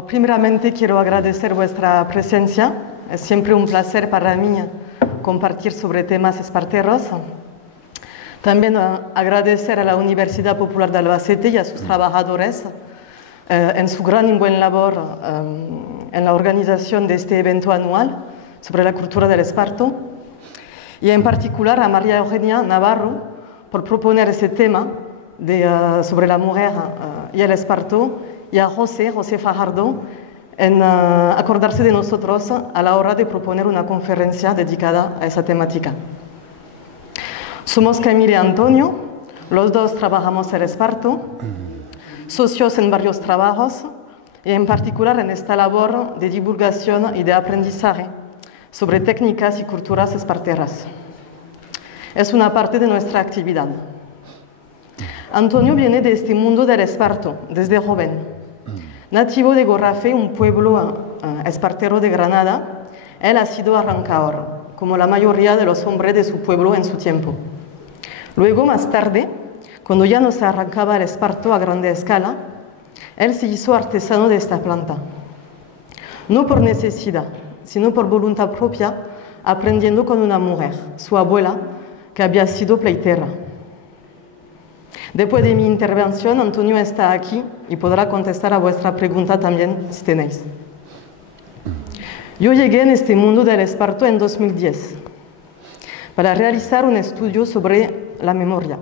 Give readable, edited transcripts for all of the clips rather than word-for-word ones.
Primeramente quiero agradecer vuestra presencia. Es siempre un placer para mí compartir sobre temas esparteros. También agradecer a la Universidad Popular de Albacete y a sus trabajadores en su gran y buena labor en la organización de este evento anual sobre la cultura del esparto. Y en particular a María Eugenia Navarro por proponer ese tema sobre la mujer y el esparto, y a José Fajardo en acordarse de nosotros a la hora de proponer una conferencia dedicada a esa temática. Somos Camila y Antonio, los dos trabajamos el esparto, socios en varios trabajos y en particular en esta labor de divulgación y de aprendizaje sobre técnicas y culturas esparteras. Es una parte de nuestra actividad. Antonio viene de este mundo del esparto desde joven. Nativo de Gorrafe, un pueblo espartero de Granada, él ha sido arrancador, como la mayoría de los hombres de su pueblo en su tiempo. Luego, más tarde, cuando ya no se arrancaba el esparto a grande escala, él se hizo artesano de esta planta. No por necesidad, sino por voluntad propia, aprendiendo con una mujer, su abuela, que había sido pleitera. Después de mi intervención, Antonio está aquí y podrá contestar a vuestra pregunta también, si tenéis. Yo llegué en este mundo del esparto en 2010 para realizar un estudio sobre la memoria,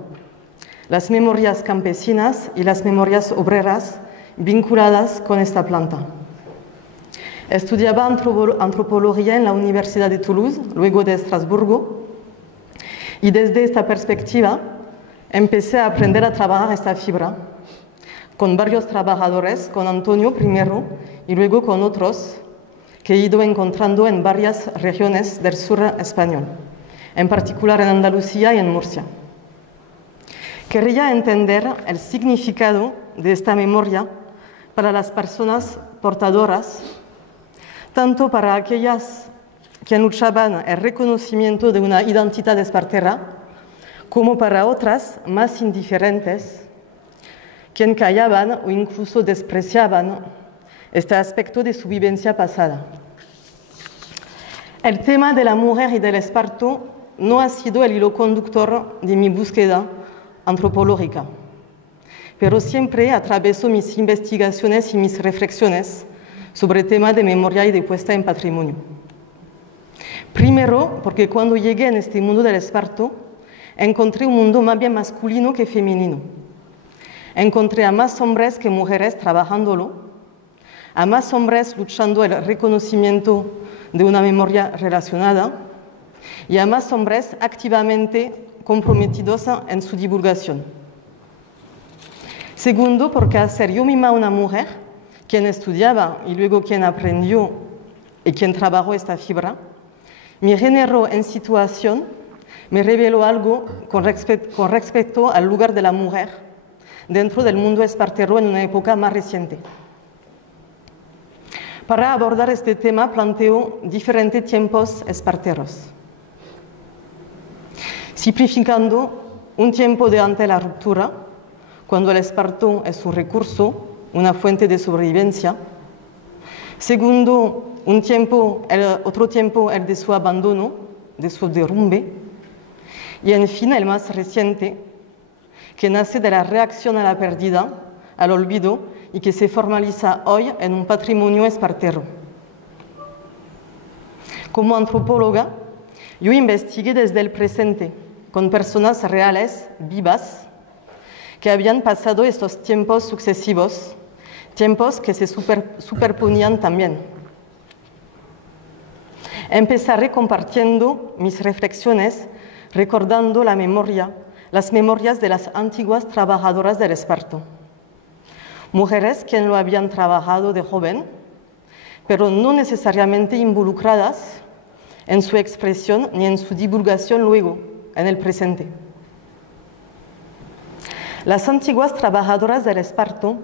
las memorias campesinas y las memorias obreras vinculadas con esta planta. Estudiaba antropología en la Universidad de Toulouse, luego de Estrasburgo, y desde esta perspectiva empecé a aprender a trabajar esta fibra con varios trabajadores, con Antonio primero y luego con otros que he ido encontrando en varias regiones del sur español, en particular en Andalucía y en Murcia. Quería entender el significado de esta memoria para las personas portadoras, tanto para aquellas que luchaban el reconocimiento de una identidad espartera, como para otras más indiferentes, quien callaban o incluso despreciaban este aspecto de su vivencia pasada. El tema de la mujer y del esparto no ha sido el hilo conductor de mi búsqueda antropológica, pero siempre atravesó mis investigaciones y mis reflexiones sobre el tema de memoria y de puesta en patrimonio. Primero, porque cuando llegué en este mundo del esparto, encontré un mundo más bien masculino que femenino. Encontré a más hombres que mujeres trabajándolo, a más hombres luchando el reconocimiento de una memoria relacionada y a más hombres activamente comprometidos en su divulgación. Segundo, porque al ser yo misma una mujer, quien estudiaba y luego quien aprendió y quien trabajó esta fibra, mi género en situación me reveló algo con respecto al lugar de la mujer dentro del mundo espartero en una época más reciente. Para abordar este tema planteo diferentes tiempos esparteros. Simplificando, un tiempo de ante la ruptura, cuando el esparto es un recurso, una fuente de sobrevivencia. Segundo, otro tiempo, el de su abandono, de su derrumbe. Y en fin, el más reciente, que nace de la reacción a la pérdida, al olvido, y que se formaliza hoy en un patrimonio espartero. Como antropóloga, yo investigué desde el presente, con personas reales, vivas, que habían pasado estos tiempos sucesivos, tiempos que se superponían también. Empezaré compartiendo mis reflexiones recordando la memoria, las memorias de las antiguas trabajadoras del esparto. Mujeres que lo habían trabajado de joven, pero no necesariamente involucradas en su expresión ni en su divulgación luego, en el presente. Las antiguas trabajadoras del esparto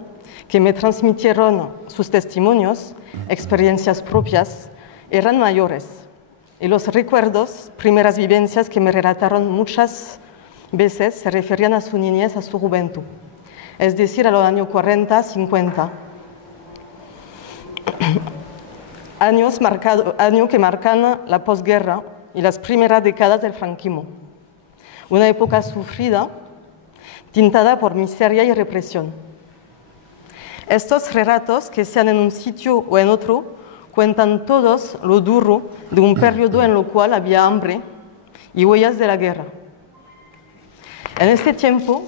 que me transmitieron sus testimonios, experiencias propias, eran mayores. Y los recuerdos, primeras vivencias que me relataron muchas veces se referían a su niñez, a su juventud, es decir, a los años 40, 50. año que marcan la posguerra y las primeras décadas del franquismo. Una época sufrida, tintada por miseria y represión. Estos relatos, que sean en un sitio o en otro, cuentan todos lo duro de un periodo en el cual había hambre y huellas de la guerra. En este tiempo,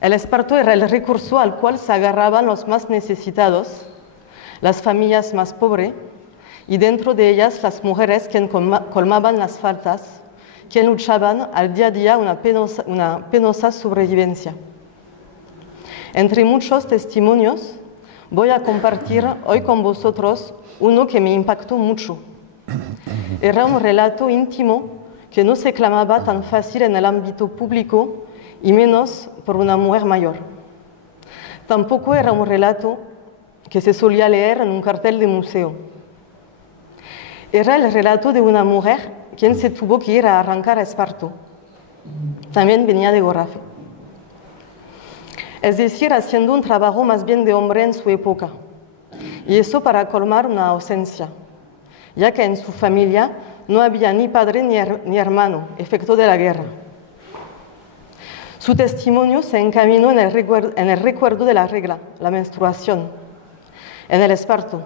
el esparto era el recurso al cual se agarraban los más necesitados, las familias más pobres, y dentro de ellas las mujeres que colmaban las faltas, que luchaban al día a día una penosa sobrevivencia. Entre muchos testimonios, voy a compartir hoy con vosotros uno que me impactó mucho. Era un relato íntimo que no se clamaba tan fácil en el ámbito público y menos por una mujer mayor. Tampoco era un relato que se solía leer en un cartel de museo. Era el relato de una mujer quien se tuvo que ir a arrancar a Esparto. También venía de Gorafe. Es decir, haciendo un trabajo más bien de hombre en su época. Y eso para colmar una ausencia, ya que en su familia no había ni padre ni hermano, efecto de la guerra. Su testimonio se encaminó en el recuerdo de la regla, la menstruación, en el esparto.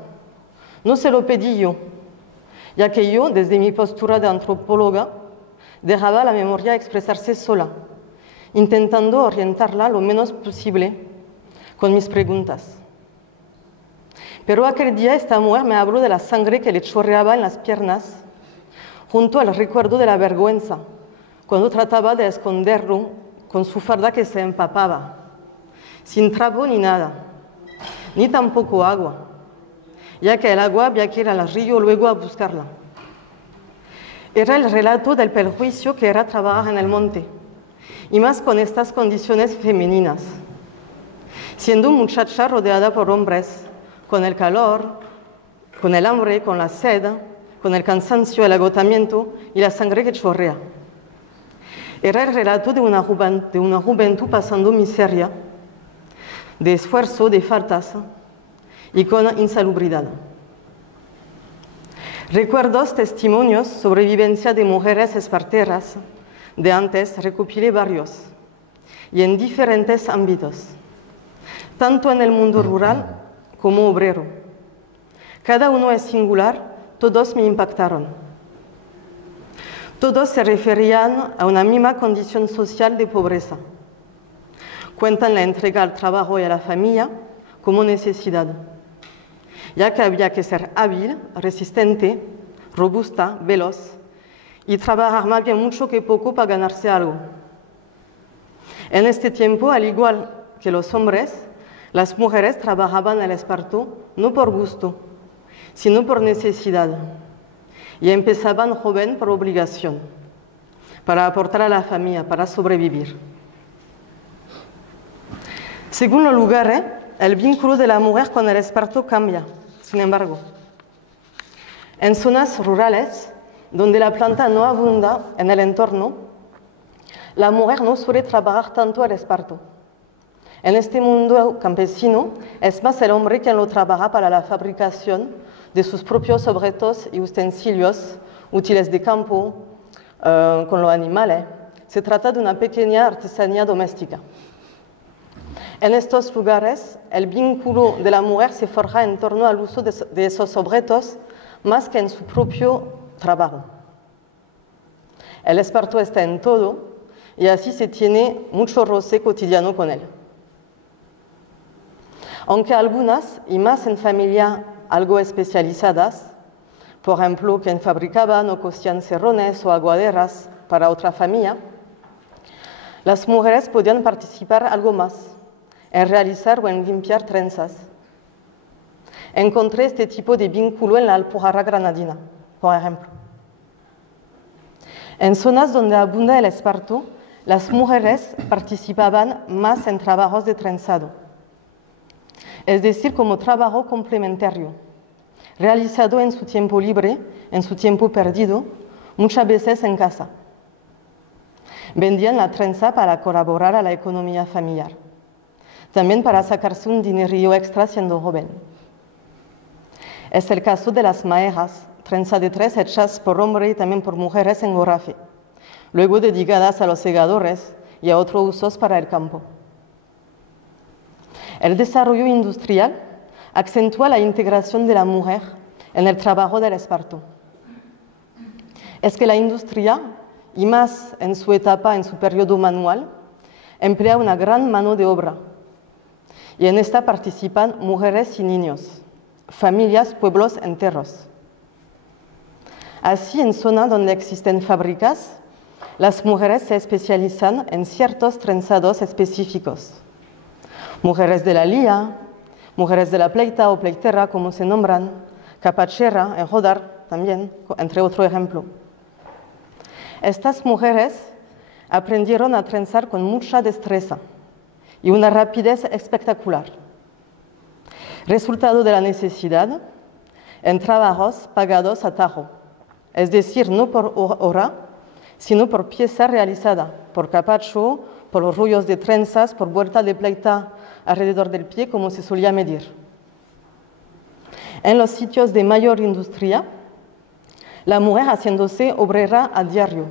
No se lo pedí yo, ya que yo, desde mi postura de antropóloga, dejaba la memoria expresarse sola, intentando orientarla lo menos posible con mis preguntas. Pero aquel día esta mujer me habló de la sangre que le chorreaba en las piernas, junto al recuerdo de la vergüenza, cuando trataba de esconderlo con su falda que se empapaba, sin trapo ni nada, ni tampoco agua, ya que el agua había que ir al río luego a buscarla. Era el relato del perjuicio que era trabajar en el monte, y más con estas condiciones femeninas, siendo muchacha rodeada por hombres, con el calor, con el hambre, con la sed, con el cansancio, el agotamiento y la sangre que chorrea. Era el relato de una juventud pasando miseria, de esfuerzo, de faltas y con insalubridad. Recuerdos, testimonios, sobrevivencia de mujeres esparteras de antes, recopilé varios y en diferentes ámbitos, tanto en el mundo rural como obrero. Cada uno es singular, todos me impactaron. Todos se referían a una misma condición social de pobreza. Cuentan la entrega al trabajo y a la familia como necesidad, ya que había que ser hábil, resistente, robusta, veloz y trabajar más bien mucho que poco para ganarse algo. En este tiempo, al igual que los hombres, las mujeres trabajaban en el esparto no por gusto, sino por necesidad. Y empezaban joven por obligación, para aportar a la familia, para sobrevivir. Según los lugares, el vínculo de la mujer con el esparto cambia, sin embargo. En zonas rurales, donde la planta no abunda en el entorno, la mujer no suele trabajar tanto el esparto. En este mundo campesino, es más el hombre quien lo trabaja para la fabricación de sus propios objetos y utensilios útiles de campo, con los animales. Se trata de una pequeña artesanía doméstica. En estos lugares, el vínculo de la mujer se forja en torno al uso de esos objetos más que en su propio trabajo. El esparto está en todo y así se tiene mucho roce cotidiano con él. Aunque algunas, y más en familia algo especializadas, por ejemplo, quien fabricaban o cosían serrones o aguaderas para otra familia, las mujeres podían participar algo más, en realizar o en limpiar trenzas. Encontré este tipo de vínculo en la Alpujarra granadina, por ejemplo. En zonas donde abunda el esparto, las mujeres participaban más en trabajos de trenzado, es decir, como trabajo complementario, realizado en su tiempo libre, en su tiempo perdido, muchas veces en casa. Vendían la trenza para colaborar a la economía familiar, también para sacarse un dinerillo extra siendo joven. Es el caso de las maeras, trenza de tres hechas por hombres y también por mujeres en Gorafe, luego dedicadas a los segadores y a otros usos para el campo. El desarrollo industrial acentúa la integración de la mujer en el trabajo del esparto. Es que la industria, y más en su etapa, en su periodo manual, emplea una gran mano de obra. Y en esta participan mujeres y niños, familias, pueblos enteros. Así, en zonas donde existen fábricas, las mujeres se especializan en ciertos trenzados específicos. Mujeres de la lía, mujeres de la pleita o pleitera, como se nombran, capachera, enjodar también, entre otro ejemplo. Estas mujeres aprendieron a trenzar con mucha destreza y una rapidez espectacular. Resultado de la necesidad en trabajos pagados a tajo, es decir, no por hora, sino por pieza realizada, por capacho, por los rollos de trenzas, por vuelta de pleita alrededor del pie, como se solía medir. En los sitios de mayor industria, la mujer haciéndose obrera a diario,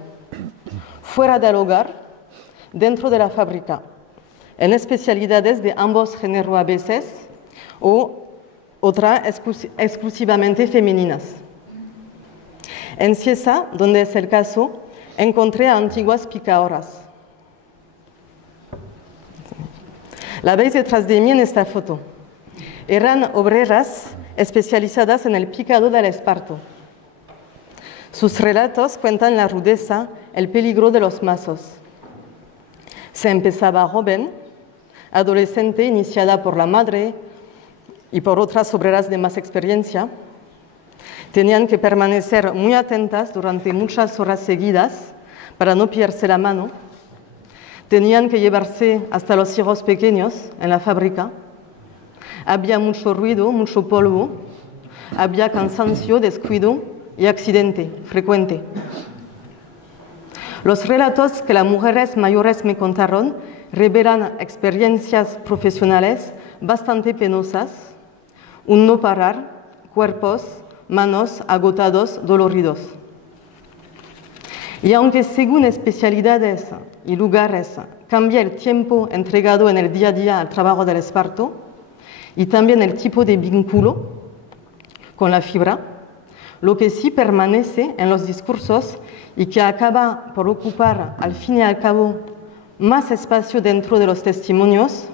fuera del hogar, dentro de la fábrica, en especialidades de ambos géneros a veces, o otras exclusivamente femeninas. En Cieza, donde es el caso, encontré a antiguas picadoras. La veis detrás de mí en esta foto. Eran obreras especializadas en el picado del esparto. Sus relatos cuentan la rudeza, el peligro de los mazos. Se empezaba joven, adolescente, iniciada por la madre y por otras obreras de más experiencia. Tenían que permanecer muy atentas durante muchas horas seguidas para no pillarse la mano. Tenían que llevarse hasta los hijos pequeños en la fábrica. Había mucho ruido, mucho polvo. Había cansancio, descuido y accidente frecuente. Los relatos que las mujeres mayores me contaron revelan experiencias profesionales bastante penosas, un no parar, cuerpos, manos agotados, doloridos. Y aunque según especialidades y lugares cambia el tiempo entregado en el día a día al trabajo del esparto y también el tipo de vínculo con la fibra, lo que sí permanece en los discursos y que acaba por ocupar al fin y al cabo más espacio dentro de los testimonios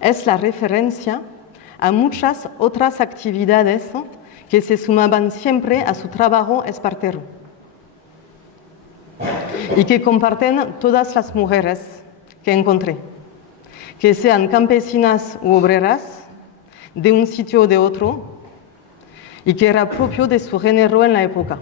es la referencia a muchas otras actividades que se sumaban siempre a su trabajo espartero y que comparten todas las mujeres que encontré, que sean campesinas u obreras de un sitio o de otro, y que era propio de su género en la época.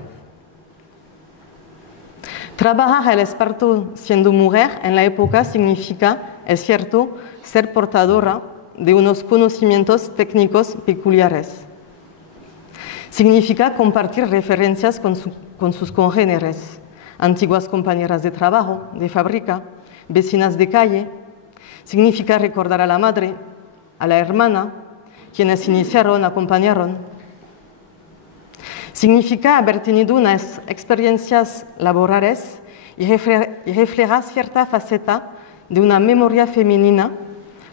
Trabajar el esparto siendo mujer en la época significa, es cierto, ser portadora de unos conocimientos técnicos peculiares. Significa compartir referencias con sus congéneres, antiguas compañeras de trabajo, de fábrica, vecinas de calle. Significa recordar a la madre, a la hermana, quienes iniciaron, acompañaron. Significa haber tenido unas experiencias laborales y reflejar cierta faceta de una memoria femenina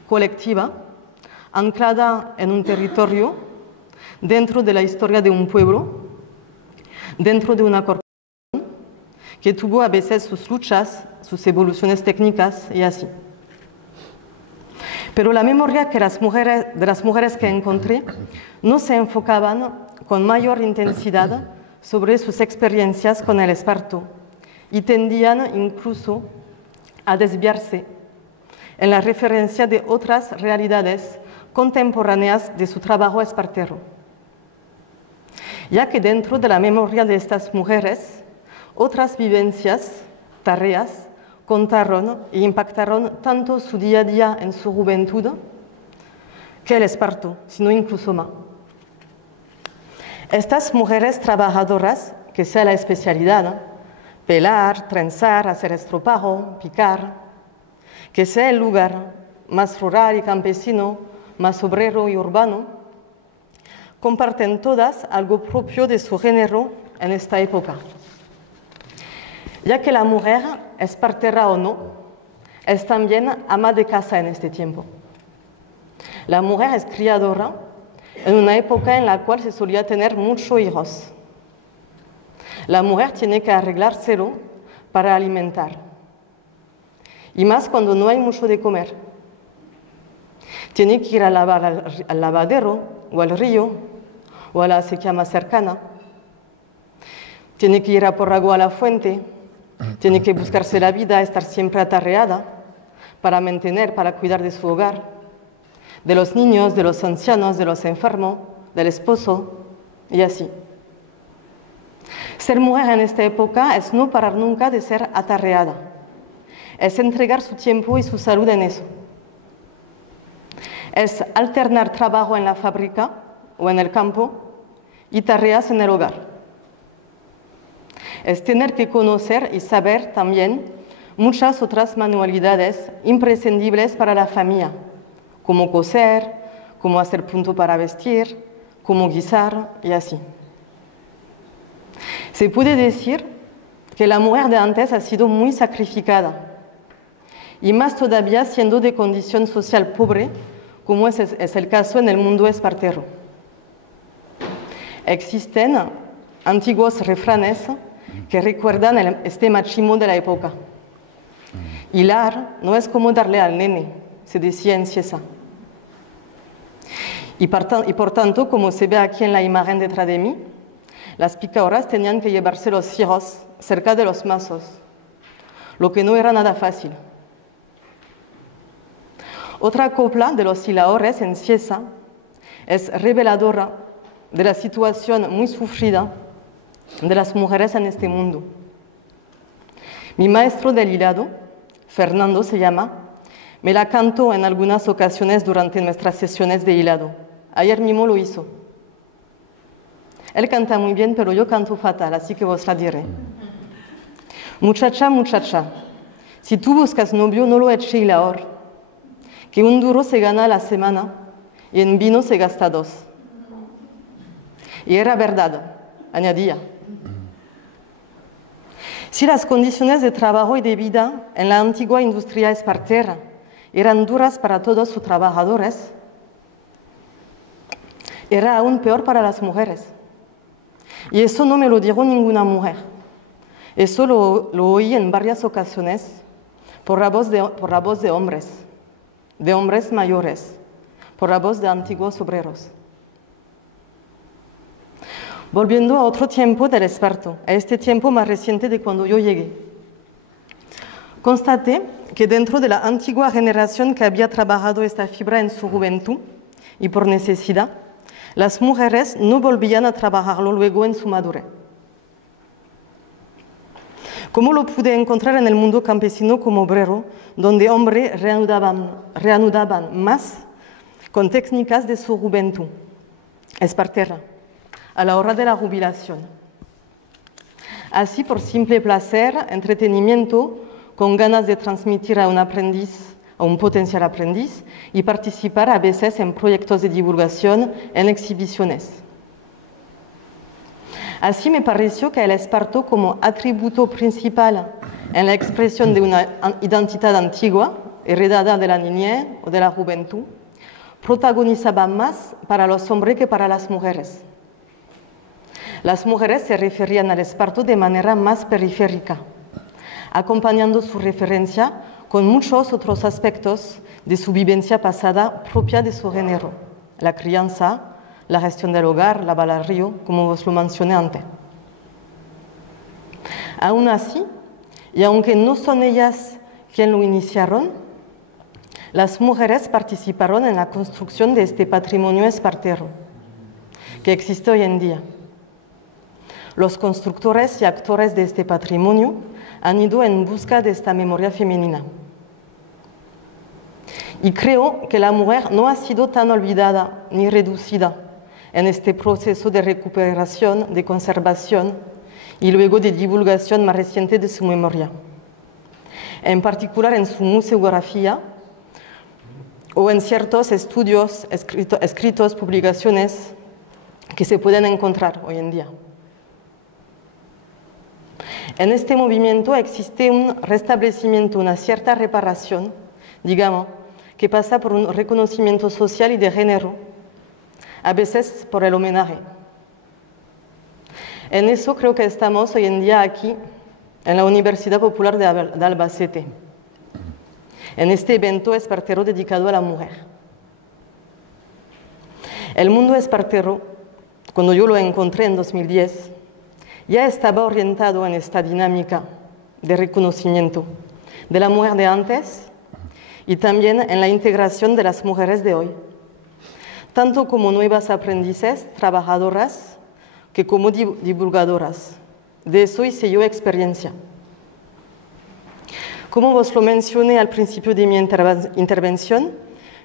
colectiva, anclada en un territorio, dentro de la historia de un pueblo, dentro de una corporación que tuvo a veces sus luchas, sus evoluciones técnicas y así. Pero la memoria de las mujeres que encontré no se enfocaban con mayor intensidad sobre sus experiencias con el esparto y tendían incluso a desviarse en la referencia de otras realidades contemporáneas de su trabajo espartero. Ya que dentro de la memoria de estas mujeres, otras vivencias, tareas, contaron e impactaron tanto su día a día en su juventud que el esparto, sino incluso más. Estas mujeres trabajadoras, que sea la especialidad, pelar, trenzar, hacer estropajo, picar, que sea el lugar más rural y campesino, más obrero y urbano, comparten todas algo propio de su género en esta época. Ya que la mujer es partera o no, es también ama de casa en este tiempo. La mujer es criadora en una época en la cual se solía tener muchos hijos. La mujer tiene que arreglárselo para alimentar. Y más cuando no hay mucho de comer. Tiene que ir a lavar al lavadero o al río o a la acequia más cercana. Tiene que ir a por agua a la fuente. Tiene que buscarse la vida, estar siempre atareada para mantener, para cuidar de su hogar, de los niños, de los ancianos, de los enfermos, del esposo y así. Ser mujer en esta época es no parar nunca de ser atareada. Es entregar su tiempo y su salud en eso. Es alternar trabajo en la fábrica o en el campo y tareas en el hogar. Es tener que conocer y saber también muchas otras manualidades imprescindibles para la familia, como coser, como hacer punto para vestir, como guisar y así. Se puede decir que la mujer de antes ha sido muy sacrificada, y más todavía siendo de condición social pobre, como es el caso en el mundo espartero. Existen antiguos refranes que recuerdan este machismo de la época. Hilar no es como darle al nene, se decía en Cieza. Y por tanto, como se ve aquí en la imagen detrás de mí, las picadoras tenían que llevarse los hijos cerca de los mazos, lo que no era nada fácil. Otra copla de los hiladores en Cieza es reveladora de la situación muy sufrida de las mujeres en este mundo. Mi maestro del hilado, Fernando se llama, me la cantó en algunas ocasiones durante nuestras sesiones de hilado. Ayer mismo lo hizo. Él canta muy bien, pero yo canto fatal, así que os la diré. Muchacha, muchacha, si tú buscas novio, no lo eches hilador, que un duro se gana a la semana y en vino se gasta 2. Y era verdad, añadía. Si las condiciones de trabajo y de vida en la antigua industria espartera eran duras para todos sus trabajadores, era aún peor para las mujeres. Y eso no me lo dijo ninguna mujer. Eso lo oí en varias ocasiones por la voz de hombres mayores, por la voz de antiguos obreros. Volviendo a otro tiempo del Esparto, a este tiempo más reciente de cuando yo llegué. Constaté que dentro de la antigua generación que había trabajado esta fibra en su juventud y por necesidad, las mujeres no volvían a trabajarlo luego en su madurez. Como lo pude encontrar en el mundo campesino como obrero, donde hombres reanudaban más con técnicas de su juventud espartera a la hora de la jubilación. Así, por simple placer, entretenimiento, con ganas de transmitir a un aprendiz, a un potencial aprendiz, y participar a veces en proyectos de divulgación, en exhibiciones. Así me pareció que el esparto, como atributo principal en la expresión de una identidad antigua, heredada de la niñez o de la juventud, protagonizaba más para los hombres que para las mujeres. Las mujeres se referían al esparto de manera más periférica, acompañando su referencia con muchos otros aspectos de su vivencia pasada propia de su género, la crianza, la gestión del hogar, lavar al río, como os lo mencioné antes. Aún así, y aunque no son ellas quienes lo iniciaron, las mujeres participaron en la construcción de este patrimonio espartero, que existe hoy en día. Los constructores y actores de este patrimonio han ido en busca de esta memoria femenina. Y creo que la mujer no ha sido tan olvidada ni reducida en este proceso de recuperación, de conservación y luego de divulgación más reciente de su memoria. En particular en su museografía o en ciertos estudios, escritos, publicaciones que se pueden encontrar hoy en día. En este movimiento existe un restablecimiento, una cierta reparación, digamos, que pasa por un reconocimiento social y de género, a veces por el homenaje. En eso creo que estamos hoy en día aquí, en la Universidad Popular de Albacete, en este evento espartero dedicado a la mujer. El mundo espartero, cuando yo lo encontré en 2010, ya estaba orientado en esta dinámica de reconocimiento de la mujer de antes y también en la integración de las mujeres de hoy, tanto como nuevas aprendices, trabajadoras, que como divulgadoras. De eso hice yo experiencia. Como os lo mencioné al principio de mi intervención,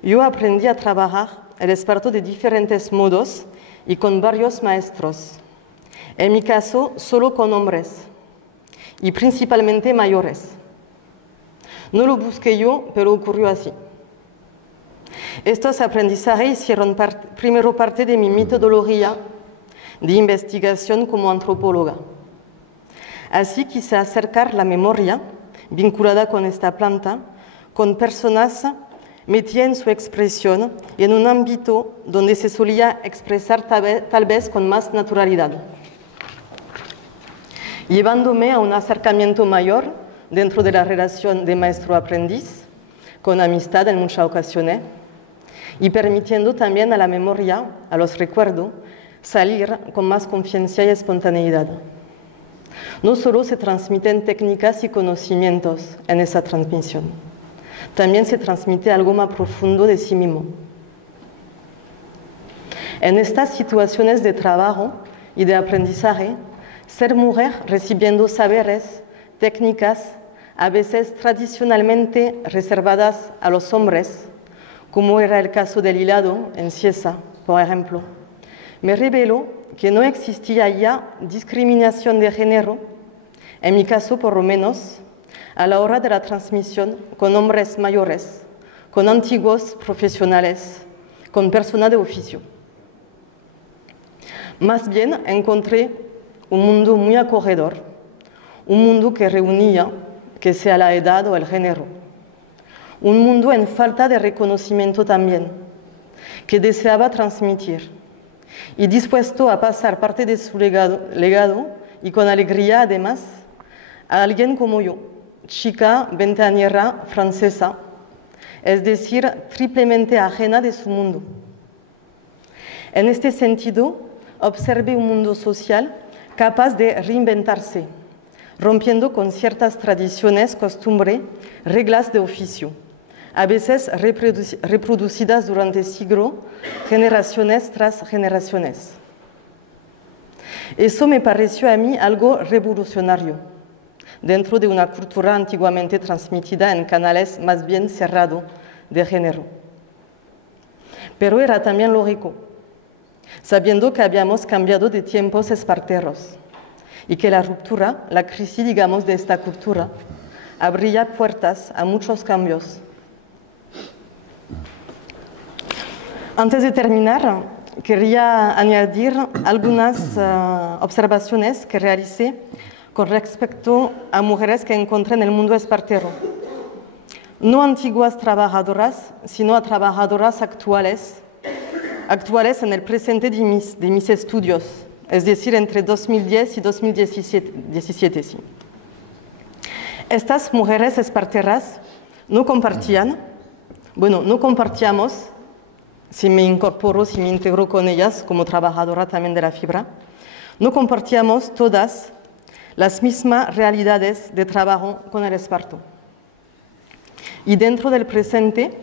yo aprendí a trabajar el esparto de diferentes modos y con varios maestros. En mi caso, solo con hombres y principalmente mayores. No lo busqué yo, pero ocurrió así. Estos aprendizajes hicieron primero parte de mi metodología de investigación como antropóloga. Así quise acercar la memoria vinculada con esta planta con personas metidas en su expresión y en un ámbito donde se solía expresar tal vez con más naturalidad, llevándome a un acercamiento mayor dentro de la relación de maestro-aprendiz, con amistad en muchas ocasiones, y permitiendo también a la memoria, a los recuerdos, salir con más confianza y espontaneidad. No solo se transmiten técnicas y conocimientos en esa transmisión, también se transmite algo más profundo de sí mismo. En estas situaciones de trabajo y de aprendizaje, ser mujer recibiendo saberes, técnicas, a veces tradicionalmente reservadas a los hombres, como era el caso del hilado en Cieza, por ejemplo, me reveló que no existía ya discriminación de género, en mi caso por lo menos, a la hora de la transmisión con hombres mayores, con antiguos profesionales, con personas de oficio. Más bien encontré un mundo muy acogedor, un mundo que reunía, que sea la edad o el género, un mundo en falta de reconocimiento también, que deseaba transmitir y dispuesto a pasar parte de su legado y con alegría además a alguien como yo, chica veinteañera francesa, es decir, triplemente ajena de su mundo. En este sentido, observé un mundo social capaz de reinventarse, rompiendo con ciertas tradiciones, costumbres, reglas de oficio, a veces reproducidas durante siglos, generaciones tras generaciones. Eso me pareció a mí algo revolucionario, dentro de una cultura antiguamente transmitida en canales más bien cerrados de género. Pero era también lógico, sabiendo que habíamos cambiado de tiempos esparteros y que la ruptura, la crisis, digamos, de esta cultura, abría puertas a muchos cambios. Antes de terminar, quería añadir algunas observaciones que realicé con respecto a mujeres que encontré en el mundo espartero. No antiguas trabajadoras, sino a trabajadoras actuales en el presente de mis estudios, es decir, entre 2010 y 2017. Sí. Estas mujeres esparteras no compartíamos, si me integro con ellas como trabajadora también de la fibra, no compartíamos todas las mismas realidades de trabajo con el esparto. Y dentro del presente,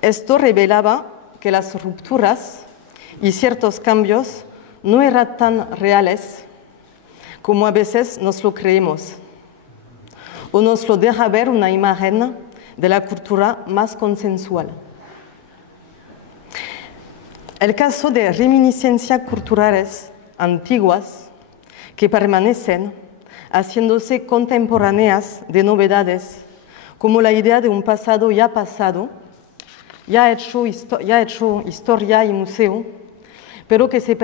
esto revelaba que las rupturas y ciertos cambios no eran tan reales como a veces nos lo creemos, o nos lo deja ver una imagen de la cultura más consensual. El caso de reminiscencias culturales antiguas que permanecen, haciéndose contemporáneas de novedades, como la idea de un pasado, ya hecho historia y museo, pero que se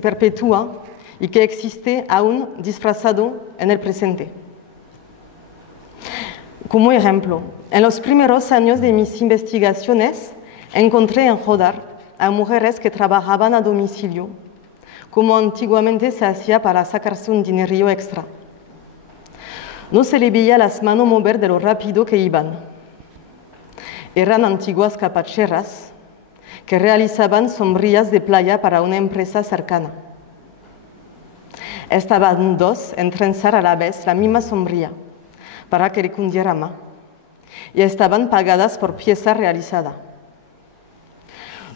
perpetúa y que existe aún disfrazado en el presente. Como ejemplo, en los primeros años de mis investigaciones encontré en Jodar a mujeres que trabajaban a domicilio, como antiguamente se hacía para sacarse un dinerillo extra. No se le veía las manos mover de lo rápido que iban. Eran antiguas capacheras que realizaban sombrillas de playa para una empresa cercana. Estaban dos en trenzar a la vez la misma sombrilla para que le cundiera más, y estaban pagadas por pieza realizada.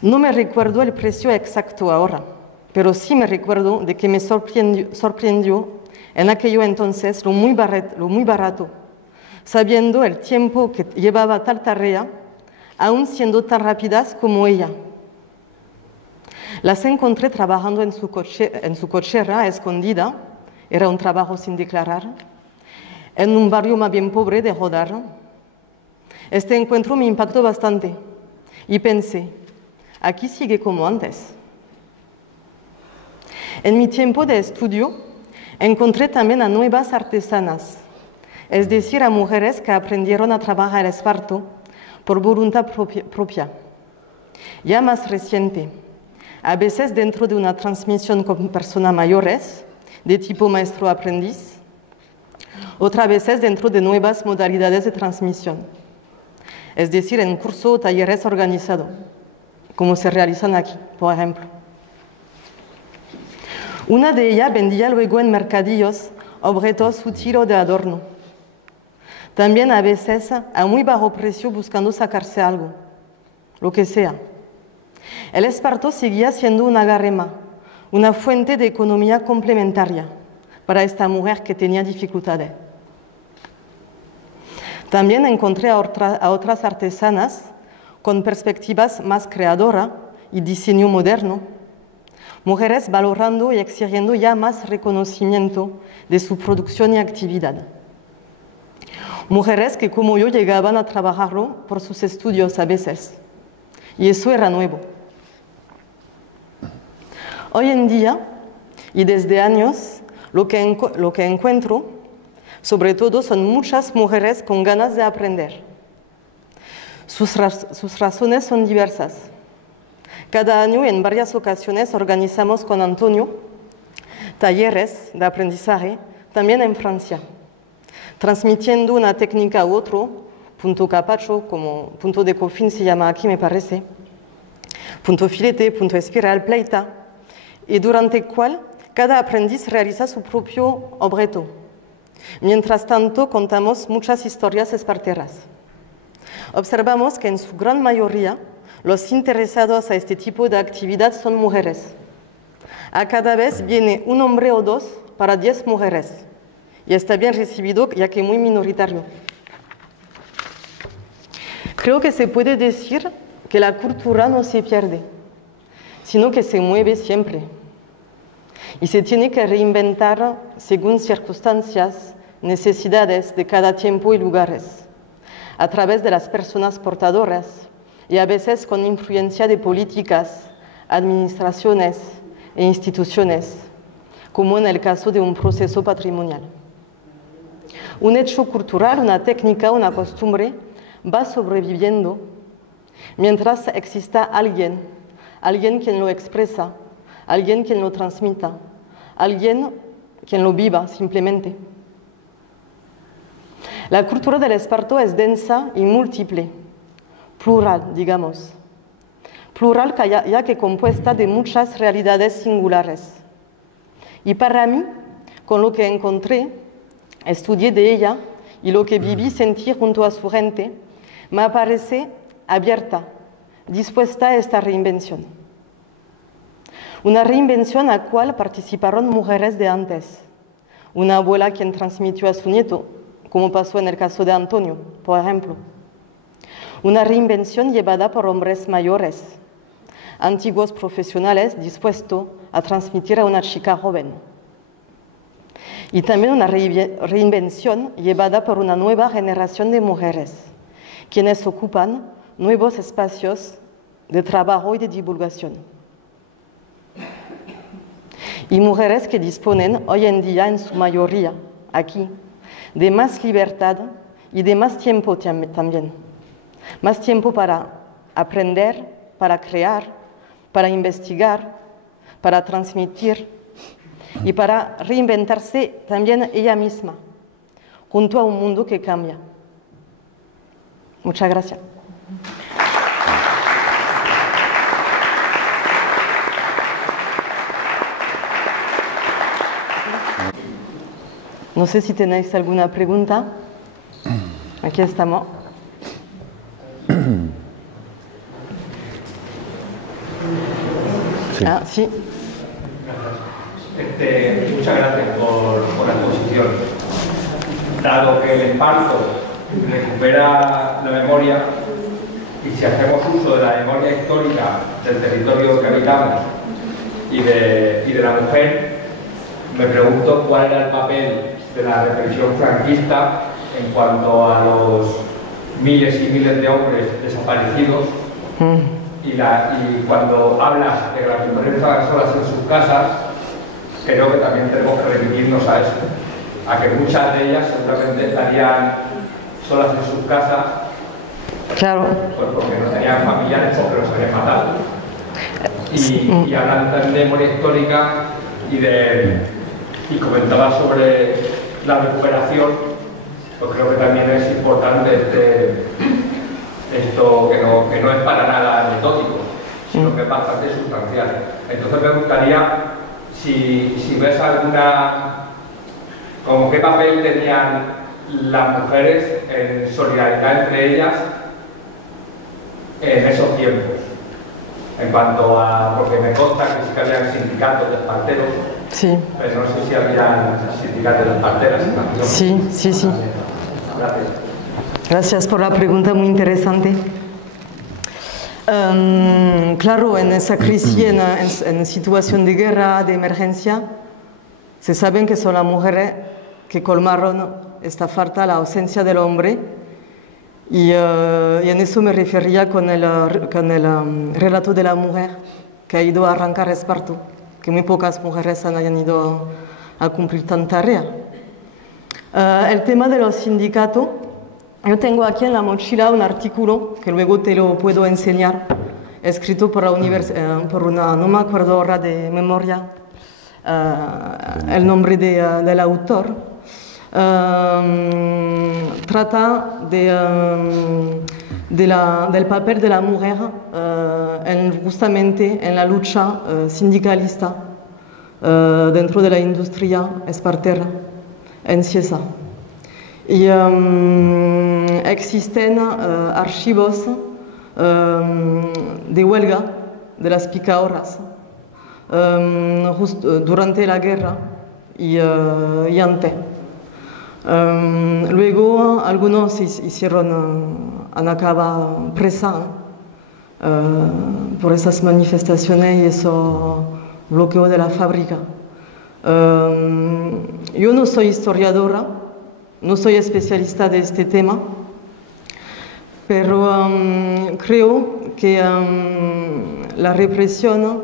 No me recuerdo el precio exacto ahora, pero sí me recuerdo de que me sorprendió en aquello entonces lo muy barato, sabiendo el tiempo que llevaba tal tarea, aún siendo tan rápidas como ella. Las encontré trabajando en su cochera escondida, era un trabajo sin declarar, en un barrio más bien pobre de Jodar. Este encuentro me impactó bastante y pensé, aquí sigue como antes. En mi tiempo de estudio encontré también a nuevas artesanas, es decir, a mujeres que aprendieron a trabajar el esparto por voluntad propia. Ya más reciente, a veces dentro de una transmisión con personas mayores, de tipo maestro-aprendiz, otras veces dentro de nuevas modalidades de transmisión, es decir, en cursos o talleres organizados, como se realizan aquí, por ejemplo. Una de ellas vendía luego en mercadillos objetos útiles o de adorno. También a veces a muy bajo precio buscando sacarse algo, lo que sea. El esparto seguía siendo una garema, una fuente de economía complementaria para esta mujer que tenía dificultades. También encontré a otras artesanas con perspectivas más creadoras y diseño moderno, mujeres valorando y exigiendo ya más reconocimiento de su producción y actividad. Mujeres que como yo llegaban a trabajarlo por sus estudios a veces, y eso era nuevo. Hoy en día, y desde años, lo que encuentro, sobre todo, son muchas mujeres con ganas de aprender. Sus razones son diversas. Cada año, en varias ocasiones, organizamos con Antonio talleres de aprendizaje, también en Francia, transmitiendo una técnica u otro, punto capacho, como punto de coffin se llama aquí, me parece, punto filete, punto espiral, pleita, y durante el cual cada aprendiz realiza su propio objeto. Mientras tanto, contamos muchas historias esparteras. Observamos que en su gran mayoría, los interesados a este tipo de actividad son mujeres. A cada vez viene un hombre o dos para 10 mujeres. Y está bien recibido, ya que muy minoritario. Creo que se puede decir que la cultura no se pierde, sino que se mueve siempre. Y se tiene que reinventar según circunstancias, necesidades de cada tiempo y lugares, a través de las personas portadoras y a veces con influencia de políticas, administraciones e instituciones, como en el caso de un proceso patrimonial. Un hecho cultural, una técnica, una costumbre va sobreviviendo mientras exista alguien quien lo expresa, alguien quien lo transmita, alguien quien lo viva simplemente. La cultura del esparto es densa y múltiple, plural, digamos. Plural ya que compuesta de muchas realidades singulares. Y para mí, con lo que encontré, estudié de ella y lo que viví, sentí junto a su gente, me parece abierta, dispuesta a esta reinvención. Una reinvención a la cual participaron mujeres de antes. Una abuela quien transmitió a su nieto, como pasó en el caso de Antonio, por ejemplo. Una reinvención llevada por hombres mayores, antiguos profesionales dispuestos a transmitir a una chica joven. Y también una reinvención llevada por una nueva generación de mujeres, quienes ocupan nuevos espacios de trabajo y de divulgación. y mujeres que disponen hoy en día en su mayoría aquí de más libertad y de más tiempo también. Más tiempo para aprender, para crear, para investigar, para transmitir y para reinventarse también ella misma, junto a un mundo que cambia. Muchas gracias. No sé si tenéis alguna pregunta. Aquí estamos. Sí. Ah, sí. Muchas gracias por la exposición. Dado que el esparto recupera la memoria y si hacemos uso de la memoria histórica del territorio que habitamos y de la mujer, me pregunto cuál era el papel de la represión franquista en cuanto a los miles y miles de hombres desaparecidos. Y cuando hablas de que las mujeres estaban solas en sus casas, creo que también tenemos que remitirnos a eso, a que muchas de ellas seguramente estarían solas en sus casas, claro, pues porque no tenían familiares, porque los habían matado. Y hablando también de memoria histórica y comentaba sobre la recuperación, pues creo que también es importante esto que no es para nada anecdótico, sino que es bastante sustancial. Entonces me gustaría, si ves como qué papel tenían las mujeres en solidaridad entre ellas en esos tiempos, en cuanto a, porque me consta que sí que habían sindicatos de esparteros, sí. pero no sé si había sindicatos de esparteras. Sí. Gracias. Gracias por la pregunta, muy interesante. Claro, en esa crisis, en situación de guerra, de emergencia, se saben que son las mujeres que colmaron esta falta, la ausencia del hombre, y en eso me refería con el relato de la mujer que ha ido a arrancar esparto, que muy pocas mujeres hayan ido a cumplir tanta tarea. El tema de los sindicatos. Yo tengo aquí en la mochila un artículo que luego te lo puedo enseñar, escrito por una, no me acuerdo ahora de memoria, el nombre del autor. Trata del papel de la mujer justamente en la lucha sindicalista dentro de la industria espartera en Cieza. Y existen archivos de huelga de las picadoras durante la guerra y antes. Luego algunos han acabado presa por esas manifestaciones y ese bloqueo de la fábrica. Yo no soy historiadora, no soy especialista de este tema, pero creo que la represión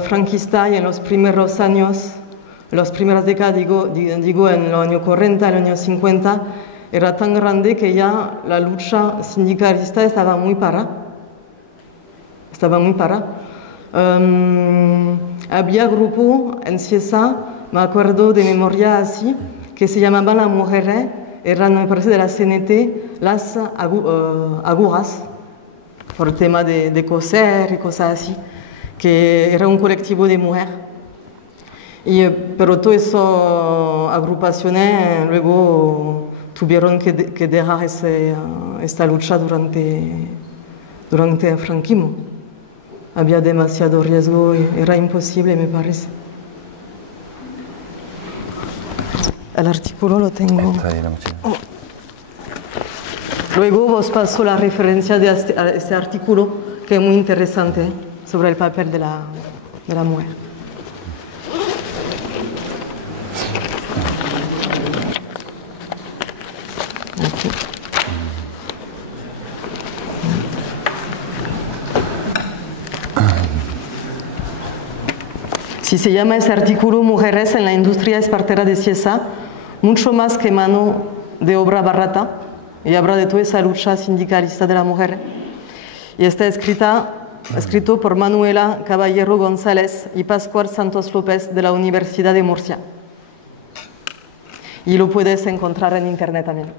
franquista y en los primeros años, en las primeras décadas, digo en los años 40, en los años 50, era tan grande que ya la lucha sindicalista estaba muy para. Había grupo en Cieza, me acuerdo de memoria así, que se llamaban las mujeres, eran, me parece, de la CNT, las agujas, por el tema de coser y cosas así, que era un colectivo de mujeres. Pero todas esas agrupaciones luego tuvieron que dejar esta lucha durante el franquismo. Había demasiado riesgo y era imposible, me parece. El artículo lo tengo. Luego os paso la referencia de este artículo, que es muy interesante, sobre el papel de la mujer. Aquí. Si se llama ese artículo Mujeres en la industria espartera de Cieza, mucho más que mano de obra barata, y habla de toda esa lucha sindicalista de la mujer. Y está escrito por Manuela Caballero González y Pascual Santos López de la Universidad de Murcia. Y lo puedes encontrar en internet también.